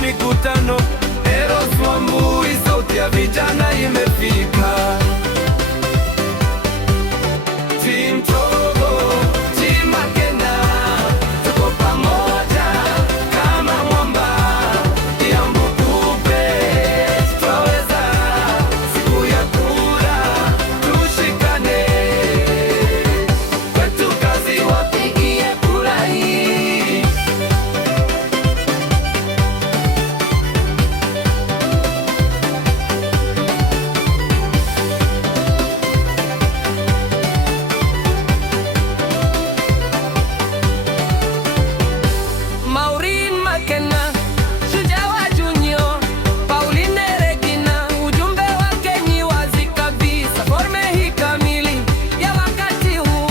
mikutano. Eros Wambui, sauti ya vijana imefika. Team Togo, Team Makena, tuko pamoja kama mwamba. Kiambu Coupe, twaweza, siku ya kura tushikane. Kwetu kazi, wapigie kura hii. Maureen Makena, shujaa wa Junior, Pauline Regina, ujumbe wake ni wazi kabisa. Forme hii kamili ya wakati huu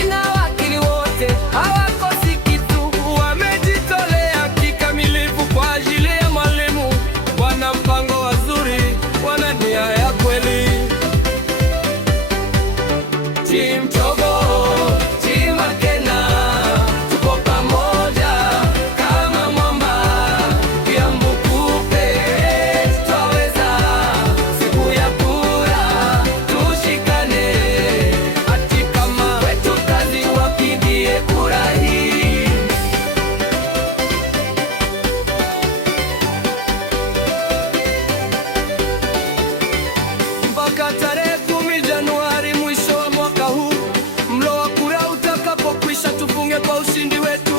ina wakili wote, hawakosi kitu, wamejitolea kikamilifu kwa ajili ya mwalimu. Wana mpango wazuri, wana nia ya kweli. Team Togo, Team Makena, tuko pamoja kama mwamba. Kiambu Coupe, twaweza, siku ya kura tushikane. Ati kama kwetu kazi, wapigie kura hii. Mpaka tarehe 10 Januari, mwisho wa mwaka huu, mlo wa kura utakapokwisha, tufunge kwa ushindi wetu.